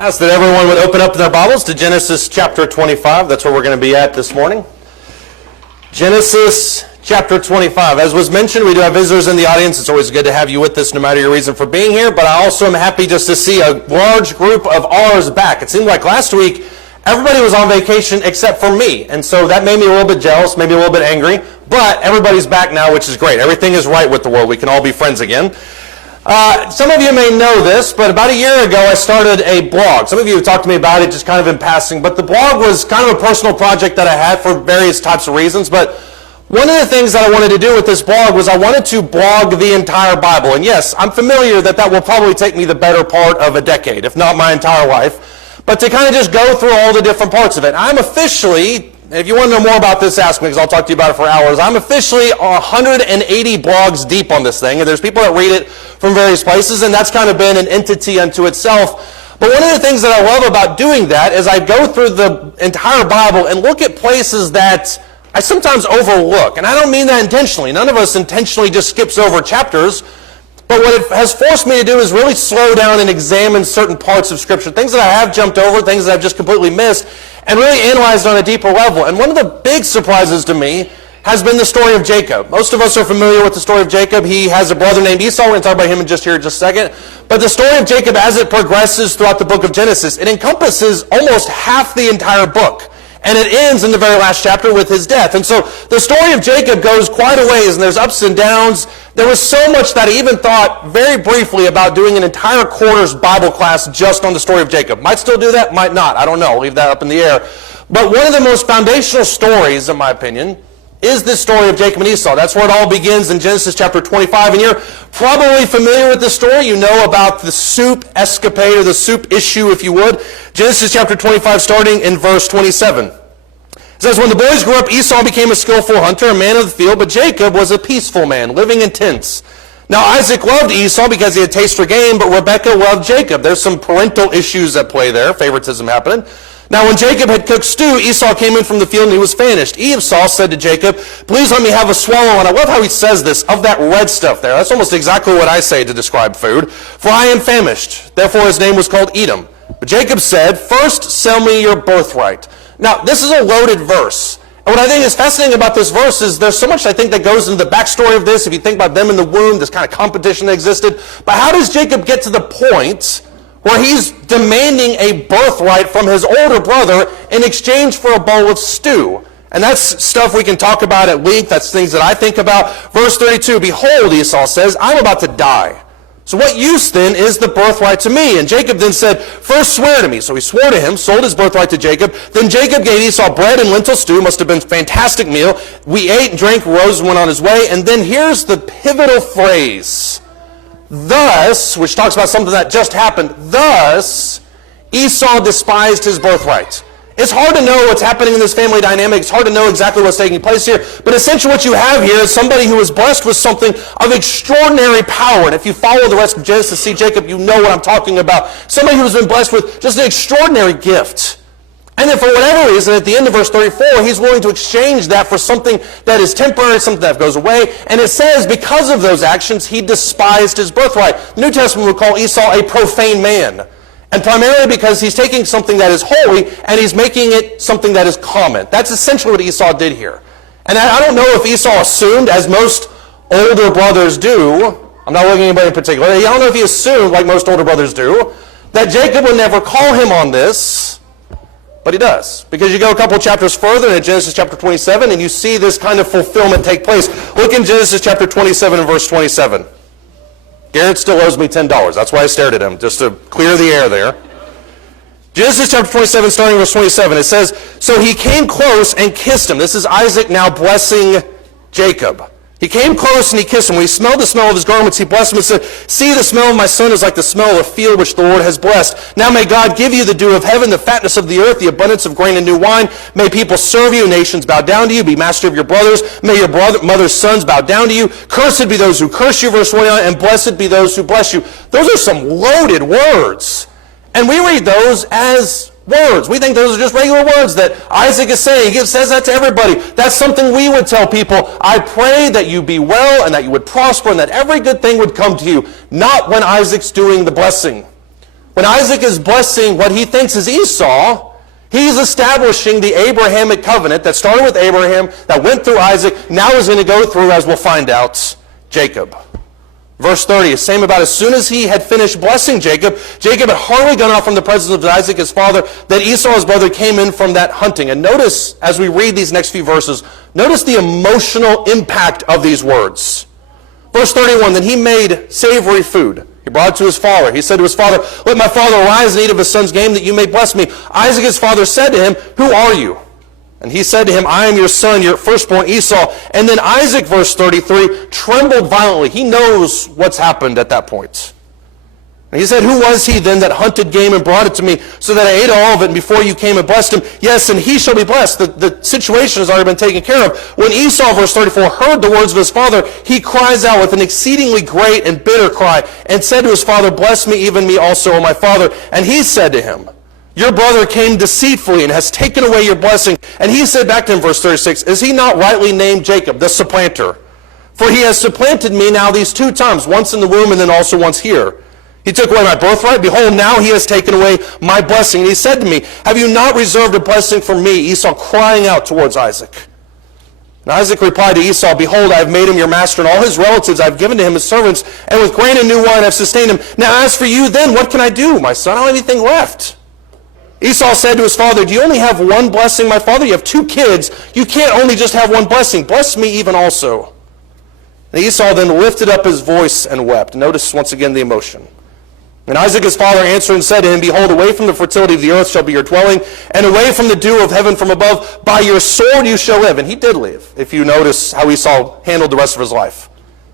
Ask that everyone would open up their Bibles to Genesis chapter 25. That's where we're going to be at this morning. Genesis chapter 25. As was mentioned, we do have visitors in the audience. It's always good to have you with us no matter your reason for being here. But I also am happy just to see a large group of ours back. It seemed like last week everybody was on vacation except for me. And so that made me a little bit jealous, maybe a little bit angry. But everybody's back now, which is great. Everything is right with the world. We can all be friends again. Some of you may know this, but about a year ago I started a blog. Some of you have talked to me about it just kind of in passing, but the blog was kind of a personal project that I had for various types of reasons. But one of the things that I wanted to do with this blog was I wanted to blog the entire Bible. And yes, I'm familiar that will probably take me the better part of a decade, if not my entire life. But to kind of just go through all the different parts of it. I'm officially, if you want to know more about this, ask me, because I'll talk to you about it for hours. I'm officially 180 blogs deep on this thing, and there's people that read it from various places, and that's kind of been an entity unto itself. But one of the things that I love about doing that is I go through the entire Bible and look at places that I sometimes overlook. And I don't mean that intentionally. None of us intentionally just skips over chapters. But what it has forced me to do is really slow down and examine certain parts of Scripture, things that I have jumped over, things that I've just completely missed, and really analyzed on a deeper level. And one of the big surprises to me has been the story of Jacob. Most of us are familiar with the story of Jacob. He has a brother named Esau. We're going to talk about him in just a second. But the story of Jacob, as it progresses throughout the book of Genesis, it encompasses almost half the entire book. And it ends in the very last chapter with his death. And so the story of Jacob goes quite a ways, and there's ups and downs. There was so much that I even thought very briefly about doing an entire quarter's Bible class just on the story of Jacob. Might still do that, might not. I don't know. I'll leave that up in the air. But one of the most foundational stories, in my opinion, is this story of Jacob and Esau. That's where it all begins in Genesis chapter 25. And you're probably familiar with the story. You know about the soup escapade, or the soup issue, if you would. Genesis chapter 25, starting in verse 27. It says, when the boys grew up, Esau became a skillful hunter, a man of the field, but Jacob was a peaceful man, living in tents. Now Isaac loved Esau because he had taste for game, but Rebekah loved Jacob. There's some parental issues at play there, favoritism happening. Now when Jacob had cooked stew, Esau came in from the field and he was famished. Esau said to Jacob, please let me have a swallow. And I love how he says this, of that red stuff there. That's almost exactly what I say to describe food. For I am famished. Therefore his name was called Edom. But Jacob said, first sell me your birthright. Now this is a loaded verse. And what I think is fascinating about this verse is there's so much I think that goes into the backstory of this. If you think about them in the womb, this kind of competition that existed. But how does Jacob get to the point where he's demanding a birthright from his older brother in exchange for a bowl of stew? And that's stuff we can talk about at length. That's things that I think about. Verse 32, behold, Esau says, I'm about to die. So what use then is the birthright to me? And Jacob then said, first swear to me. So he swore to him, sold his birthright to Jacob. Then Jacob gave Esau bread and lentil stew. Must have been a fantastic meal. We ate and drank, rose and went on his way. And then here's the pivotal phrase. Thus, which talks about something that just happened, thus Esau despised his birthright. It's hard to know what's happening in this family dynamic. It's hard to know exactly what's taking place here. But essentially what you have here is somebody who was blessed with something of extraordinary power. And if you follow the rest of Genesis, see Jacob, you know what I'm talking about. Somebody who has been blessed with just an extraordinary gift. And then for whatever reason, at the end of verse 34, he's willing to exchange that for something that is temporary, something that goes away. And it says, because of those actions, he despised his birthright. The New Testament would call Esau a profane man. And primarily because he's taking something that is holy and he's making it something that is common. That's essentially what Esau did here. And I don't know if Esau assumed, as most older brothers do, I'm not looking at anybody in particular, I don't know if he assumed, like most older brothers do, that Jacob would never call him on this. But he does. Because you go a couple chapters further in Genesis chapter 27 and you see this kind of fulfillment take place. Look in Genesis chapter 27 and verse 27. Garrett still owes me $10. That's why I stared at him, just to clear the air there. Genesis chapter 27, starting verse 27, it says, so he came close and kissed him. This is Isaac now blessing Jacob. He came close and he kissed him. When he smelled the smell of his garments, he blessed him and said, see, the smell of my son is like the smell of a field which the Lord has blessed. Now may God give you the dew of heaven, the fatness of the earth, the abundance of grain and new wine. May people serve you, nations bow down to you, be master of your brothers. May your mother's sons bow down to you. Cursed be those who curse you, verse 29, and blessed be those who bless you. Those are some loaded words. And we read those as words. We think those are just regular words that Isaac is saying. He says that to everybody. That's something we would tell people. I pray that you be well and that you would prosper and that every good thing would come to you. Not when Isaac's doing the blessing. When Isaac is blessing what he thinks is Esau, he's establishing the Abrahamic covenant that started with Abraham, that went through Isaac, now is going to go through, as we'll find out, Jacob. Verse 30 is same about as soon as he had finished blessing Jacob, Jacob had hardly gone out from the presence of Isaac his father, that Esau his brother came in from that hunting. And notice, as we read these next few verses, notice the emotional impact of these words. Verse 31, then he made savory food. He brought it to his father. He said to his father, let my father arise and eat of his son's game that you may bless me. Isaac his father said to him, who are you? And he said to him, I am your son, your firstborn Esau. And then Isaac, verse 33, trembled violently. He knows what's happened at that point. And he said, who was he then that hunted game and brought it to me, so that I ate all of it, and before you came and blessed him? Yes, and he shall be blessed. The situation has already been taken care of. When Esau, verse 34, heard the words of his father, he cries out with an exceedingly great and bitter cry, and said to his father, bless me, even me also, O my father. And he said to him, your brother came deceitfully and has taken away your blessing. And he said back to him, verse 36, is he not rightly named Jacob, the supplanter? For he has supplanted me now these 2 times, once in the womb and then also once here. He took away my birthright. Behold, now he has taken away my blessing. And he said to me, have you not reserved a blessing for me? Esau crying out towards Isaac. And Isaac replied to Esau, behold, I have made him your master, and all his relatives I have given to him as servants, and with grain and new wine I have sustained him. Now as for you then, what can I do, my son? I don't have anything left. Esau said to his father, do you only have one blessing, my father? You have 2 kids. You can't only just have one blessing. Bless me even also. And Esau then lifted up his voice and wept. Notice once again the emotion. And Isaac his father answered and said to him, behold, away from the fertility of the earth shall be your dwelling, and away from the dew of heaven from above, by your sword you shall live. And he did live, if you notice how Esau handled the rest of his life.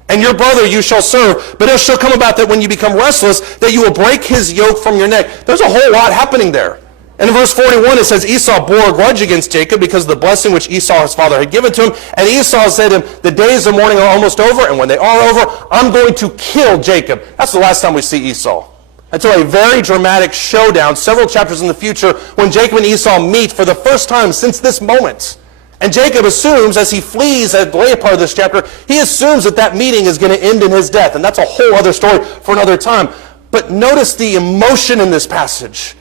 And your brother you shall serve, but it shall come about that when you become restless, that you will break his yoke from your neck. There's a whole lot happening there. And in verse 41 it says, Esau bore a grudge against Jacob because of the blessing which Esau his father had given to him. And Esau said to him, the days of mourning are almost over, and when they are over, I'm going to kill Jacob. That's the last time we see Esau. Until a very dramatic showdown several chapters in the future when Jacob and Esau meet for the first time since this moment. And Jacob assumes, as he flees at the later part of this chapter, he assumes that that meeting is going to end in his death. And that's a whole other story for another time. But notice the emotion in this passage.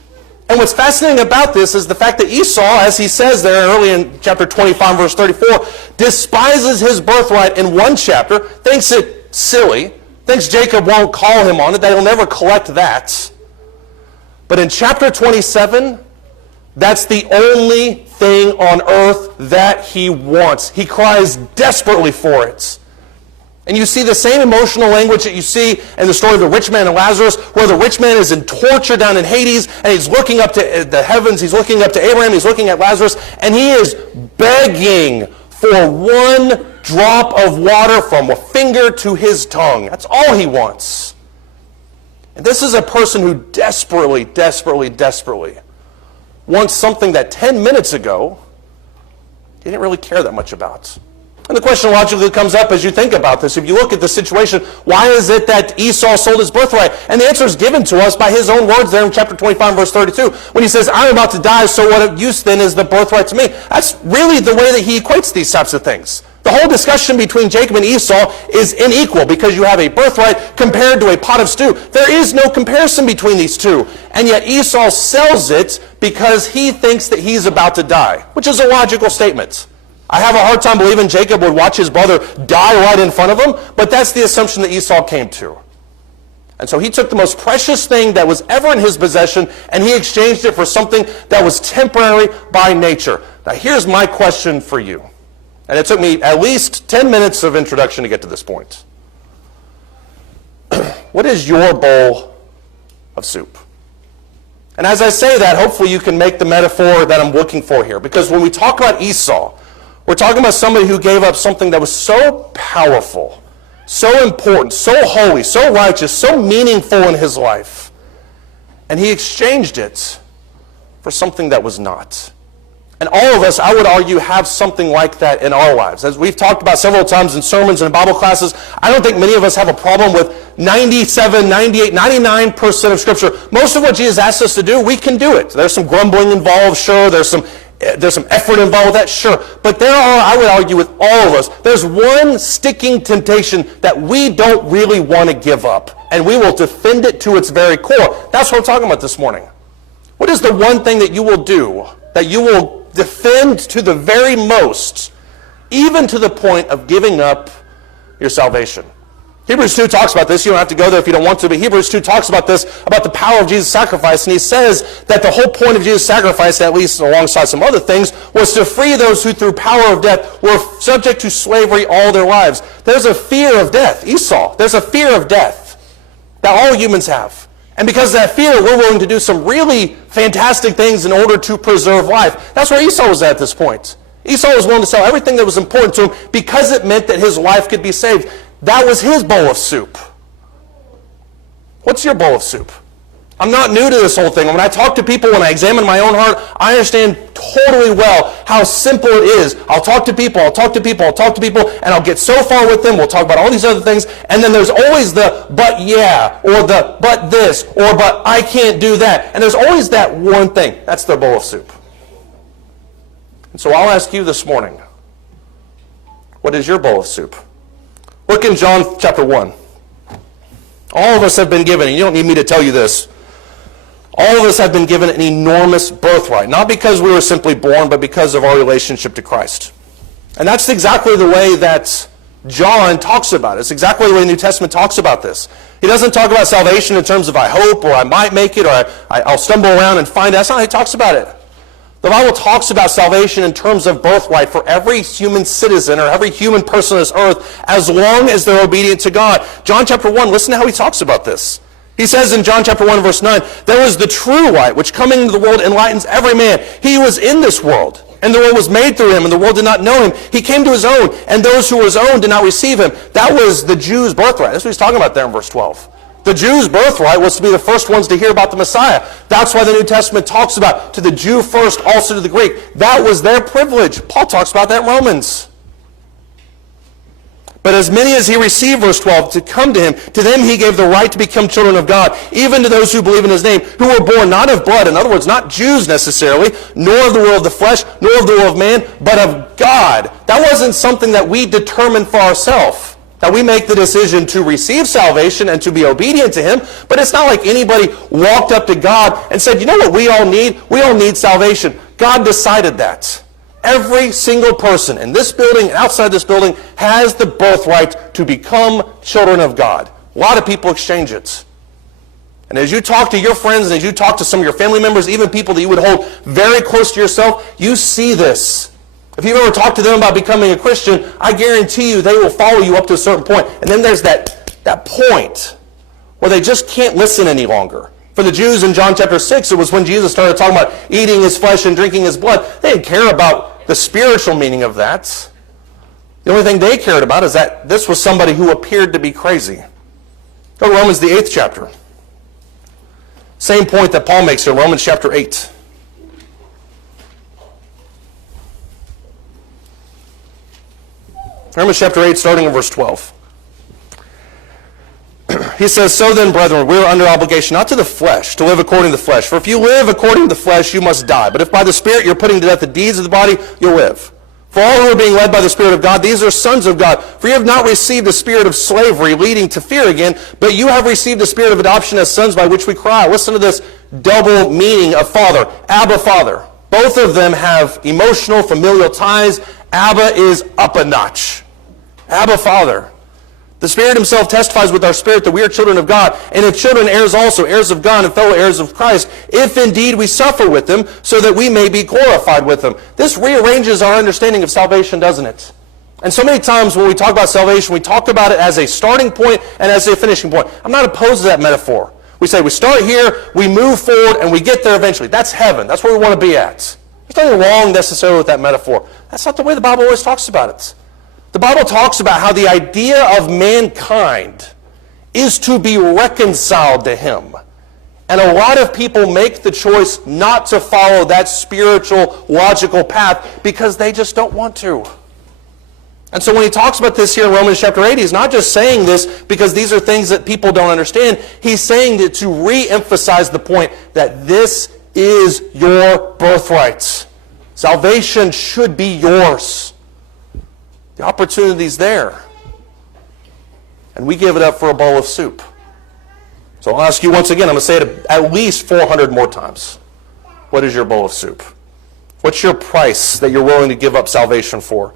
And what's fascinating about this is the fact that Esau, as he says there early in chapter 25, verse 34, despises his birthright in one chapter, thinks it silly, thinks Jacob won't call him on it, that he'll never collect that. But in chapter 27, that's the only thing on earth that he wants. He cries desperately for it. And you see the same emotional language that you see in the story of the rich man and Lazarus, where the rich man is in torture down in Hades, and he's looking up to the heavens, he's looking up to Abraham, he's looking at Lazarus, and he is begging for one drop of water from a finger to his tongue. That's all he wants. And this is a person who desperately, desperately, desperately wants something that 10 minutes ago he didn't really care that much about. And the question logically comes up as you think about this. If you look at the situation, why is it that Esau sold his birthright? And the answer is given to us by his own words there in chapter 25, verse 32, when he says, I'm about to die, so what use then is the birthright to me? That's really the way that he equates these types of things. The whole discussion between Jacob and Esau is unequal because you have a birthright compared to a pot of stew. There is no comparison between these two. And yet Esau sells it because he thinks that he's about to die, which is a logical statement. I have a hard time believing Jacob would watch his brother die right in front of him, but that's the assumption that Esau came to. And so he took the most precious thing that was ever in his possession, and he exchanged it for something that was temporary by nature. Now here's my question for you. And it took me at least 10 minutes of introduction to get to this point. What is your bowl of soup? And as I say that, hopefully you can make the metaphor that I'm looking for here. Because when we talk about Esau, we're talking about somebody who gave up something that was so powerful, so important, so holy, so righteous, so meaningful in his life. And he exchanged it for something that was not. And all of us, I would argue, have something like that in our lives. As we've talked about several times in sermons and Bible classes, I don't think many of us have a problem with 97, 98, 99% of Scripture. Most of what Jesus asks us to do, we can do it. There's some grumbling involved, sure. There's some There's some effort involved with that, sure. But there are, I would argue with all of us, there's one sticking temptation that we don't really want to give up. And we will defend it to its very core. That's what I'm talking about this morning. What is the one thing that you will do, that you will defend to the very most, even to the point of giving up your salvation? Hebrews 2 talks about this. You don't have to go there if you don't want to, but Hebrews 2 talks about this, about the power of Jesus' sacrifice, and he says that the whole point of Jesus' sacrifice, at least alongside some other things, was to free those who through power of death were subject to slavery all their lives. There's a fear of death. Esau, there's a fear of death that all humans have. And because of that fear, we're willing to do some really fantastic things in order to preserve life. That's where Esau was at this point. Esau was willing to sell everything that was important to him because it meant that his life could be saved. That was his bowl of soup. What's your bowl of soup? I'm not new to this whole thing. When I talk to people, when I examine my own heart, I understand totally well how simple it is. I'll talk to people, and I'll get so far with them. We'll talk about all these other things, and then there's always the but yeah, or the but this, or but I can't do that. And there's always that one thing. That's their bowl of soup. And so I'll ask you this morning, what is your bowl of soup? Look in John chapter 1. All of us have been given, and you don't need me to tell you this, all of us have been given an enormous birthright. Not because we were simply born, but because of our relationship to Christ. And that's exactly the way that John talks about it. It's exactly the way the New Testament talks about this. He doesn't talk about salvation in terms of I hope, or I might make it, or I'll stumble around and find it. That's not how he talks about it. The Bible talks about salvation in terms of birthright for every human citizen or every human person on this earth as long as they're obedient to God. John chapter 1, listen to how he talks about this. He says in John chapter 1 verse 9, there was the true light which coming into the world enlightens every man. He was in this world, and the world was made through him, and the world did not know him. He came to his own, and those who were his own did not receive him. That was the Jews' birthright. That's what he's talking about there in verse 12. The Jews' birthright was to be the first ones to hear about the Messiah. That's why the New Testament talks about to the Jew first, also to the Greek. That was their privilege. Paul talks about that in Romans. But as many as he received, verse 12, to come to him, to them he gave the right to become children of God, even to those who believe in his name, who were born not of blood, in other words, not Jews necessarily, nor of the will of the flesh, nor of the will of man, but of God. That wasn't something that we determined for ourselves. That we make the decision to receive salvation and to be obedient to him, but it's not like anybody walked up to God and said, you know what we all need? We all need salvation. God decided that. Every single person in this building and outside this building has the birthright to become children of God. A lot of people exchange it. And as you talk to your friends and as you talk to some of your family members, even people that you would hold very close to yourself, you see this. If you've ever talked to them about becoming a Christian, I guarantee you they will follow you up to a certain point. And then there's that point where they just can't listen any longer. For the Jews in John chapter 6, it was when Jesus started talking about eating his flesh and drinking his blood. They didn't care about the spiritual meaning of that. The only thing they cared about is that this was somebody who appeared to be crazy. Go to Romans, the 8th chapter. Same point that Paul makes here, Romans chapter 8. Romans chapter 8, starting in verse 12. He says, so then, brethren, we are under obligation, not to the flesh, to live according to the flesh. For if you live according to the flesh, you must die. But if by the Spirit you're putting to death the deeds of the body, you'll live. For all who are being led by the Spirit of God, these are sons of God. For you have not received the spirit of slavery, leading to fear again, but you have received the spirit of adoption as sons, by which we cry. Listen to this double meaning of Father. Abba, Father. Both of them have emotional, familial ties. Abba is up a notch. Abba, Father. The Spirit himself testifies with our spirit that we are children of God, and if children, heirs also, heirs of God and fellow heirs of Christ, if indeed we suffer with them, so that we may be glorified with them. This rearranges our understanding of salvation, doesn't it? And so many times when we talk about salvation, we talk about it as a starting point and as a finishing point. I'm not opposed to that metaphor. We say we start here, we move forward, and we get there eventually. That's heaven. That's where we want to be at. There's nothing wrong necessarily with that metaphor. That's not the way the Bible always talks about it. The Bible talks about how the idea of mankind is to be reconciled to him. And a lot of people make the choice not to follow that spiritual, logical path because they just don't want to. And so when he talks about this here in Romans chapter 8, he's not just saying this because these are things that people don't understand. He's saying it to re-emphasize the point that this is your birthright. Salvation should be yours. The opportunity's there. And we give it up for a bowl of soup. So I'll ask you once again, I'm going to say it at least 400 more times. What is your bowl of soup? What's your price that you're willing to give up salvation for?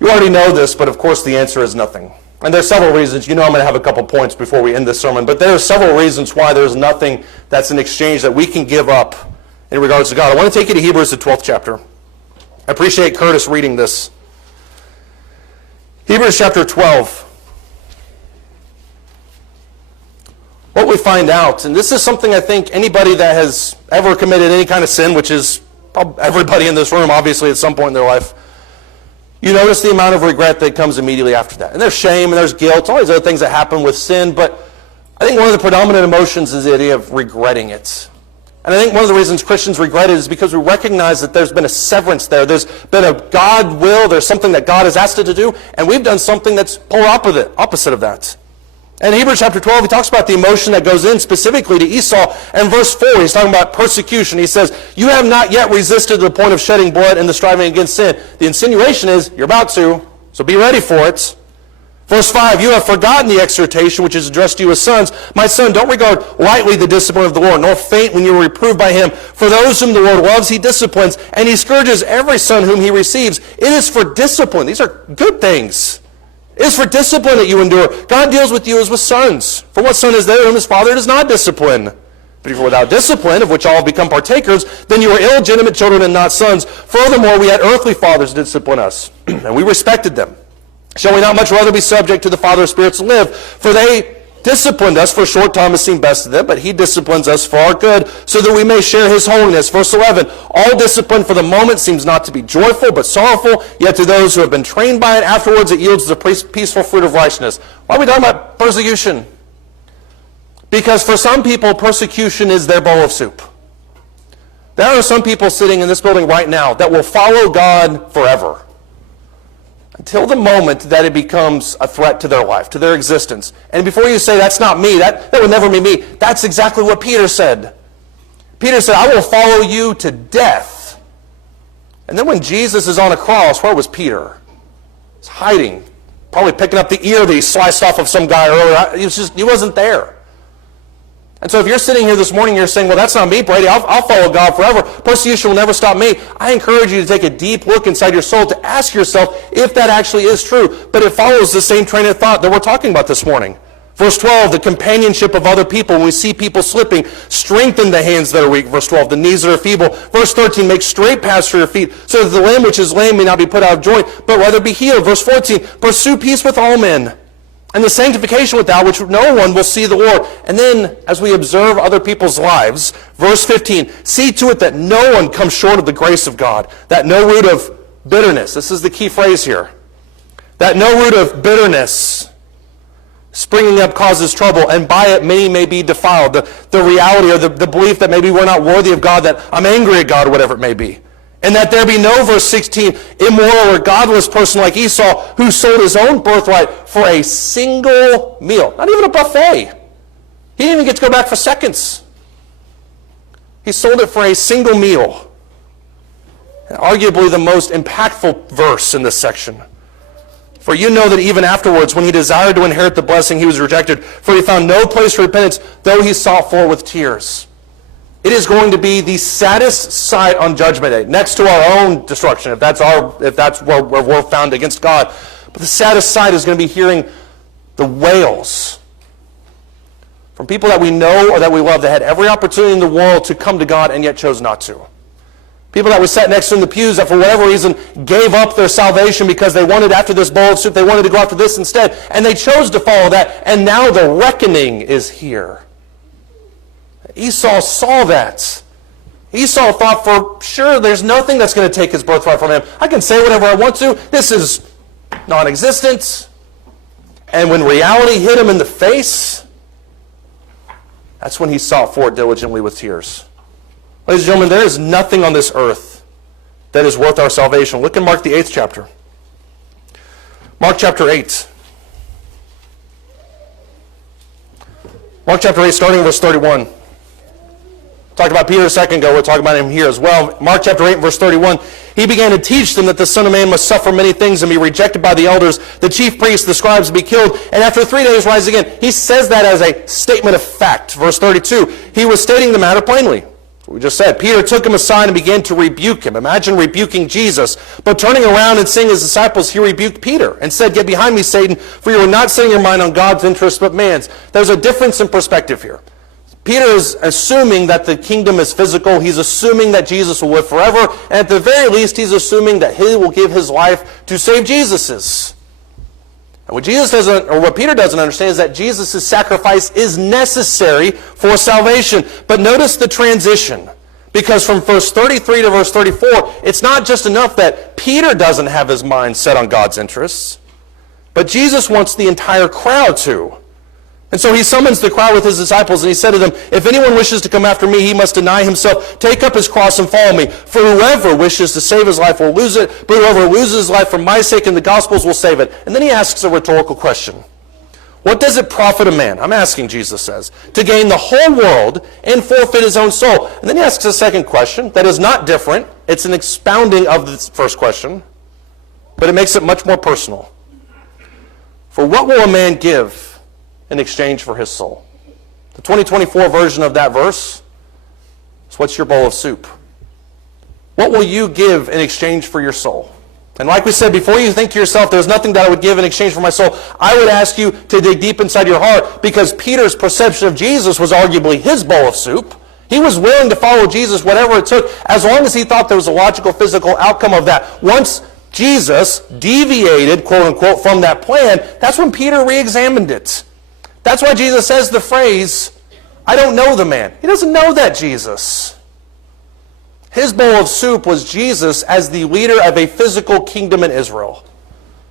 You already know this, but of course the answer is nothing. And there's several reasons. You know I'm going to have a couple points before we end this sermon, but there are several reasons why there's nothing that's an exchange that we can give up in regards to God. I want to take you to Hebrews, the 12th chapter. I appreciate Curtis reading this. Hebrews chapter 12. What we find out, and this is something I think anybody that has ever committed any kind of sin, which is everybody in this room obviously at some point in their life, you notice the amount of regret that comes immediately after that. And there's shame and there's guilt, all these other things that happen with sin, but I think one of the predominant emotions is the idea of regretting it. And I think one of the reasons Christians regret it is because we recognize that there's been a severance there. There's been a God will, there's something that God has asked it to do, and we've done something that's polar opposite of that. And in Hebrews chapter 12, he talks about the emotion that goes in specifically to Esau. And verse 4, he's talking about persecution. He says, you have not yet resisted to the point of shedding blood and the striving against sin. The insinuation is, you're about to, so be ready for it. Verse 5, you have forgotten the exhortation which is addressed to you as sons. My son, don't regard lightly the discipline of the Lord, nor faint when you are reproved by him. For those whom the Lord loves, he disciplines, and he scourges every son whom he receives. It is for discipline. These are good things. It is for discipline that you endure. God deals with you as with sons. For what son is there whom his father does not discipline? But if you are without discipline, of which all have become partakers, then you are illegitimate children and not sons. Furthermore, we had earthly fathers discipline us, and we respected them. Shall we not much rather be subject to the Father of spirits and live? For they disciplined us for a short time as seemed best to them, but he disciplines us for our good, so that we may share his holiness. Verse 11, all discipline for the moment seems not to be joyful, but sorrowful, yet to those who have been trained by it, afterwards it yields the peaceful fruit of righteousness. Why are we talking about persecution? Because for some people, persecution is their bowl of soup. There are some people sitting in this building right now that will follow God forever, until the moment that it becomes a threat to their life, to their existence. And before you say, that's not me, that would never be me, that's exactly what Peter said. Peter said, I will follow you to death. And then when Jesus is on a cross, where was Peter? He's hiding, probably picking up the ear that he sliced off of some guy earlier. He wasn't there. And so if you're sitting here this morning, you're saying, well, that's not me, Brady. I'll follow God forever. Persecution will never stop me. I encourage you to take a deep look inside your soul to ask yourself if that actually is true. But it follows the same train of thought that we're talking about this morning. Verse 12, the companionship of other people. When we see people slipping, strengthen the hands that are weak. Verse 12, the knees that are feeble. Verse 13, make straight paths for your feet, so that the limb which is lame may not be put out of joint, but rather be healed. Verse 14, pursue peace with all men, and the sanctification without which no one will see the Lord. And then, as we observe other people's lives, verse 15, see to it that no one comes short of the grace of God, that no root of bitterness, this is the key phrase here, that no root of bitterness springing up causes trouble, and by it many may be defiled. The reality or the belief that maybe we're not worthy of God, that I'm angry at God, whatever it may be. And that there be no, verse 16, immoral or godless person like Esau, who sold his own birthright for a single meal. Not even a buffet. He didn't even get to go back for seconds. He sold it for a single meal. And arguably the most impactful verse in this section. For you know that even afterwards, when he desired to inherit the blessing, he was rejected. For he found no place for repentance, though he sought for it with tears. It is going to be the saddest sight on Judgment Day, next to our own destruction, if that's where we're found against God. But the saddest sight is going to be hearing the wails from people that we know or that we love that had every opportunity in the world to come to God and yet chose not to. People that we sat next to in the pews that for whatever reason gave up their salvation because they wanted after this bowl of soup, they wanted to go after this instead, and they chose to follow that, and now the reckoning is here. Esau saw that. Esau thought for sure there's nothing that's going to take his birthright from him. I can say whatever I want to. This is non-existent. And when reality hit him in the face, that's when he sought for it diligently with tears. Ladies and gentlemen, there is nothing on this earth that is worth our salvation. Look in Mark the 8th chapter. Mark chapter 8. Mark chapter 8, starting in verse 31. Talked about Peter a second ago. We're talking about him here as well. Mark chapter 8, verse 31. He began to teach them that the Son of Man must suffer many things and be rejected by the elders, the chief priests, the scribes, and be killed, and after 3 days rise again. He says that as a statement of fact. Verse 32. He was stating the matter plainly. We just said, Peter took him aside and began to rebuke him. Imagine rebuking Jesus. But turning around and seeing his disciples, he rebuked Peter and said, "Get behind me, Satan, for you are not setting your mind on God's interest but man's." There's a difference in perspective here. Peter is assuming that the kingdom is physical. He's assuming that Jesus will live forever. And at the very least, he's assuming that he will give his life to save Jesus's. And what Peter doesn't understand is that Jesus' sacrifice is necessary for salvation. But notice the transition. Because from verse 33 to verse 34, it's not just enough that Peter doesn't have his mind set on God's interests, but Jesus wants the entire crowd to. And so he summons the crowd with his disciples, and he said to them, "If anyone wishes to come after me, he must deny himself, take up his cross and follow me. For whoever wishes to save his life will lose it, but whoever loses his life for my sake and the gospel's will save it." And then he asks a rhetorical question. What does it profit a man, I'm asking, Jesus says, to gain the whole world and forfeit his own soul? And then he asks a second question that is not different. It's an expounding of the first question, but it makes it much more personal. For what will a man give in exchange for his soul? The 2024 version of that verse is, what's your bowl of soup? What will you give in exchange for your soul? And like we said, before you think to yourself, there's nothing that I would give in exchange for my soul, I would ask you to dig deep inside your heart, because Peter's perception of Jesus was arguably his bowl of soup. He was willing to follow Jesus whatever it took, as long as he thought there was a logical, physical outcome of that. Once Jesus deviated, quote unquote, from that plan, that's when Peter re-examined it. That's why Jesus says the phrase, "I don't know the man." He doesn't know that Jesus. His bowl of soup was Jesus as the leader of a physical kingdom in Israel.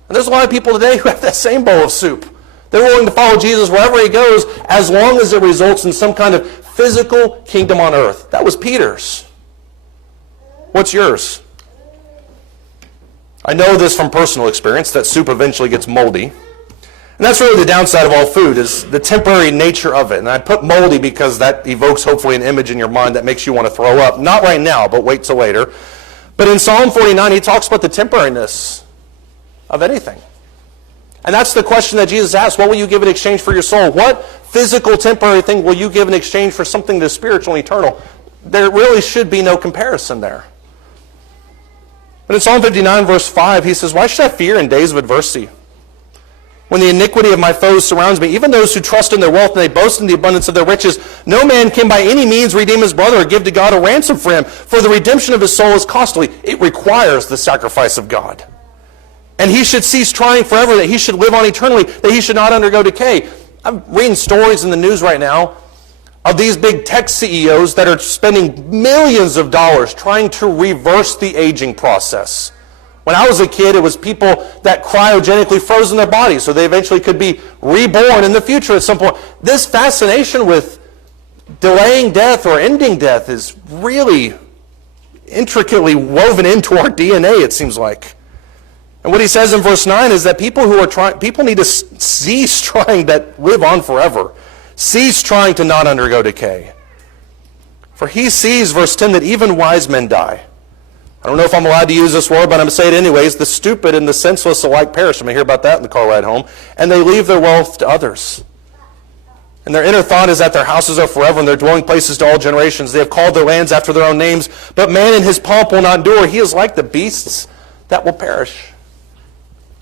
And there's a lot of people today who have that same bowl of soup. They're willing to follow Jesus wherever he goes, as long as it results in some kind of physical kingdom on earth. That was Peter's. What's yours? I know this from personal experience, that soup eventually gets moldy. And that's really the downside of all food, is the temporary nature of it. And I put moldy because that evokes hopefully an image in your mind that makes you want to throw up. Not right now, but wait till later. But in Psalm 49, he talks about the temporariness of anything. And that's the question that Jesus asked. What will you give in exchange for your soul? What physical temporary thing will you give in exchange for something that is spiritual and eternal? There really should be no comparison there. But in Psalm 59, verse 5, he says, "Why should I fear in days of adversity? When the iniquity of my foes surrounds me, even those who trust in their wealth and they boast in the abundance of their riches, no man can by any means redeem his brother or give to God a ransom for him, for the redemption of his soul is costly." It requires the sacrifice of God. And he should cease trying forever, that he should live on eternally, that he should not undergo decay. I'm reading stories in the news right now of these big tech CEOs that are spending millions of dollars trying to reverse the aging process. When I was a kid, it was people that cryogenically froze in their bodies so they eventually could be reborn in the future at some point. This fascination with delaying death or ending death is really intricately woven into our DNA, it seems like. And what he says in verse 9 is that people need to cease trying to live on forever. Cease trying to not undergo decay. For he sees, verse 10, that even wise men die. I don't know if I'm allowed to use this word, but I'm going to say it anyways. The stupid and the senseless alike perish. I'm going to hear about that in the car ride home. And they leave their wealth to others. And their inner thought is that their houses are forever and their dwelling places to all generations. They have called their lands after their own names. But man in his pomp will not endure. He is like the beasts that will perish.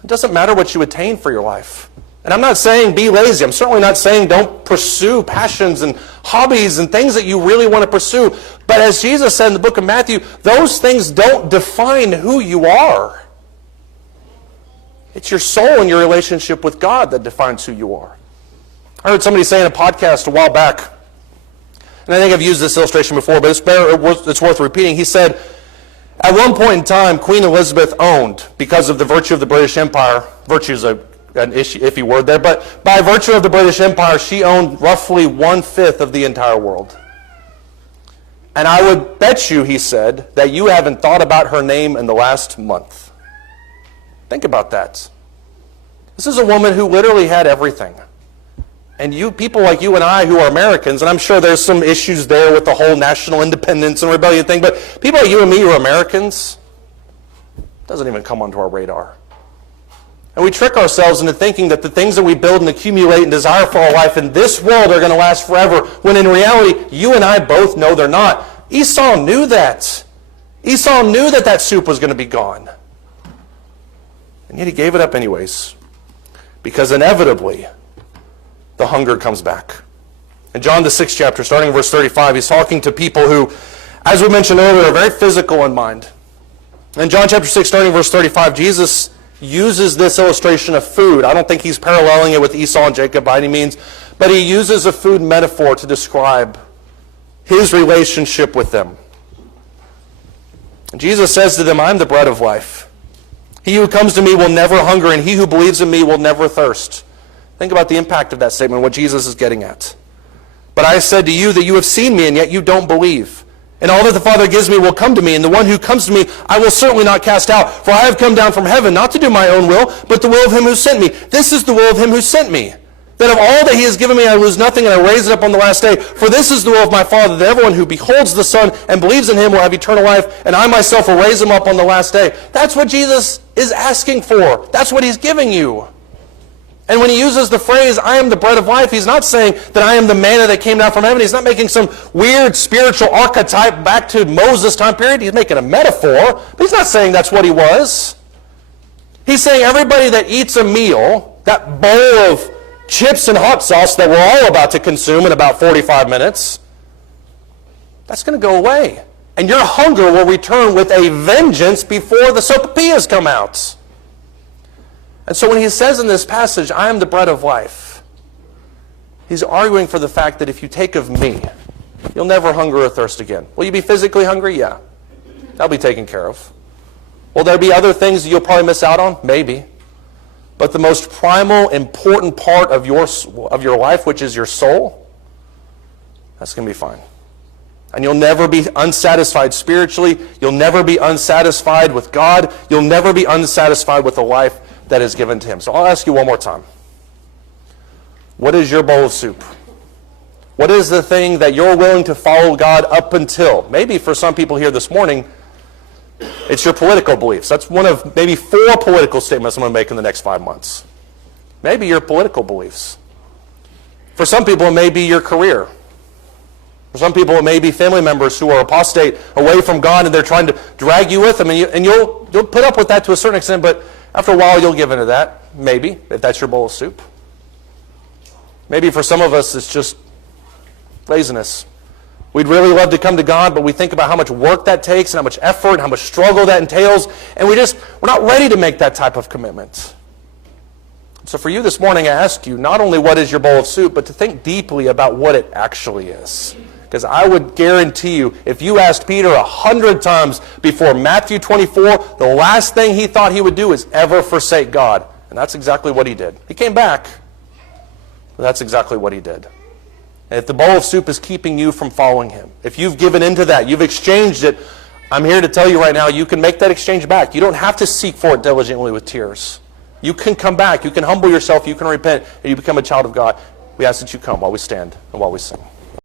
It doesn't matter what you attain for your life. And I'm not saying be lazy. I'm certainly not saying don't pursue passions and hobbies and things that you really want to pursue. But as Jesus said in the book of Matthew, those things don't define who you are. It's your soul and your relationship with God that defines who you are. I heard somebody say in a podcast a while back, and I think I've used this illustration before, but it's worth repeating. He said, at one point in time, Queen Elizabeth owned, because of the virtue of the British Empire, virtue is an iffy word there, but by virtue of the British Empire, she owned roughly 1/5 of the entire world. And I would bet you, he said, that you haven't thought about her name in the last month. Think about that. This is a woman who literally had everything. And you, people like you and I who are Americans, and I'm sure there's some issues there with the whole national independence and rebellion thing, but people like you and me who are Americans, it doesn't even come onto our radar. And we trick ourselves into thinking that the things that we build and accumulate and desire for our life in this world are going to last forever, when in reality, you and I both know they're not. Esau knew that. Esau knew that that soup was going to be gone. And yet he gave it up anyways, because inevitably, the hunger comes back. In John the 6th chapter, starting in verse 35, he's talking to people who, as we mentioned earlier, are very physical in mind. In John chapter 6, starting in verse 35, Jesus uses this illustration of food. I don't think he's paralleling it with Esau and Jacob by any means, but he uses a food metaphor to describe his relationship with them. And Jesus says to them, I am the bread of life. He who comes to me will never hunger, and he who believes in me will never thirst. Think about the impact of that statement, what Jesus is getting at. But I said to you that you have seen me, and yet you don't believe. And all that the Father gives me will come to me, and the one who comes to me I will certainly not cast out. For I have come down from heaven, not to do my own will, but the will of him who sent me. This is the will of him who sent me, that of all that he has given me I lose nothing, and I raise it up on the last day. For this is the will of my Father, that everyone who beholds the Son and believes in him will have eternal life, and I myself will raise him up on the last day. That's what Jesus is asking for. That's what he's giving you. And when he uses the phrase, I am the bread of life, he's not saying that I am the manna that came down from heaven. He's not making some weird spiritual archetype back to Moses' time period. He's making a metaphor, but he's not saying that's what he was. He's saying everybody that eats a meal, that bowl of chips and hot sauce that we're all about to consume in about 45 minutes, that's going to go away. And your hunger will return with a vengeance before the sopapillas come out. And so when he says in this passage, I am the bread of life, he's arguing for the fact that if you take of me, you'll never hunger or thirst again. Will you be physically hungry? Yeah. That'll be taken care of. Will there be other things that you'll probably miss out on? Maybe. But the most primal, important part of your life, which is your soul, that's going to be fine. And you'll never be unsatisfied spiritually. You'll never be unsatisfied with God. You'll never be unsatisfied with the life that is given to him. So I'll ask you one more time. What is your bowl of soup? What is the thing that you're willing to follow God up until? Maybe for some people here this morning, it's your political beliefs. That's one of maybe 4 political statements I'm going to make in the next 5 months. Maybe your political beliefs. For some people, it may be your career. For some people, it may be family members who are apostate away from God and they're trying to drag you with them. And you'll put up with that to a certain extent, but after a while, you'll give into that, maybe, if that's your bowl of soup. Maybe for some of us, it's just laziness. We'd really love to come to God, but we think about how much work that takes and how much effort and how much struggle that entails, and we're not ready to make that type of commitment. So for you this morning, I ask you not only what is your bowl of soup, but to think deeply about what it actually is. Because I would guarantee you, if you asked Peter 100 times before Matthew 24, the last thing he thought he would do is ever forsake God. And that's exactly what he did. He came back, but that's exactly what he did. And if the bowl of soup is keeping you from following him, if you've given into that, you've exchanged it, I'm here to tell you right now, you can make that exchange back. You don't have to seek for it diligently with tears. You can come back. You can humble yourself. You can repent, and you become a child of God. We ask that you come while we stand and while we sing.